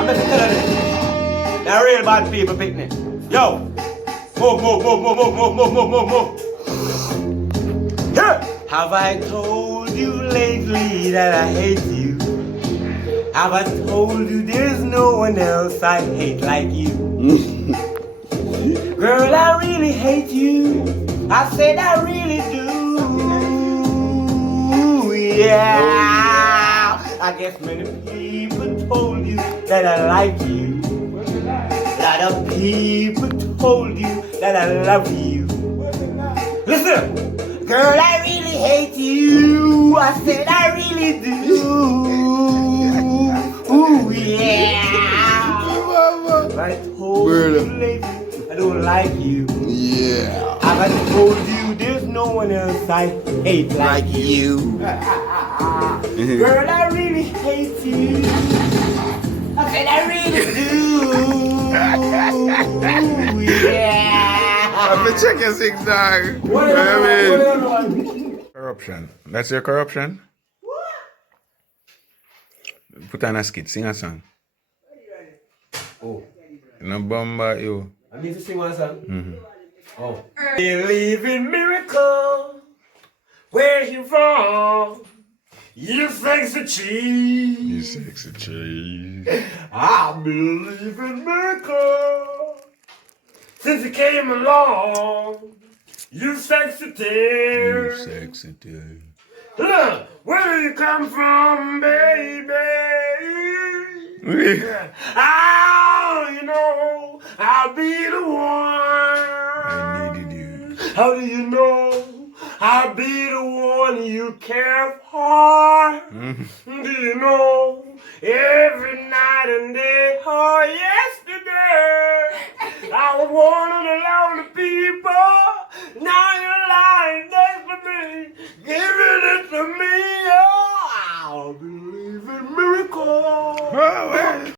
I'm gonna tell you this. They're real bad people picnic. Yo! Move. Yeah. Have I told you lately that I hate you? Have I told you there's no one else I hate like you? Girl, I really hate you. I said I really do. Yeah. I guess many people told you that I like you. A lot of people told you that I love you. Listen, girl, I really hate you. I said I really do. Ooh, yeah. I told you lately I don't like you. Yeah. Have I told you there's no one else I hate like you? Girl, I really hate you. I said I really do. Yeah. I've been checking 6 dog. What? Corruption. That's your corruption? Put on a skit, sing a song. Oh. No bomba you. I need to sing one song. Oh. Believe in miracle. Where you from? You sexy cheese. You sexy cheese. I believe in miracle. Since you came along, you sexy tear. You sexy cheese. Look, where do you come from, baby? How you know I'll be the one? I needed you. How do you know I'll be the one you care for? Do you know every night and day? Oh, yesterday I was one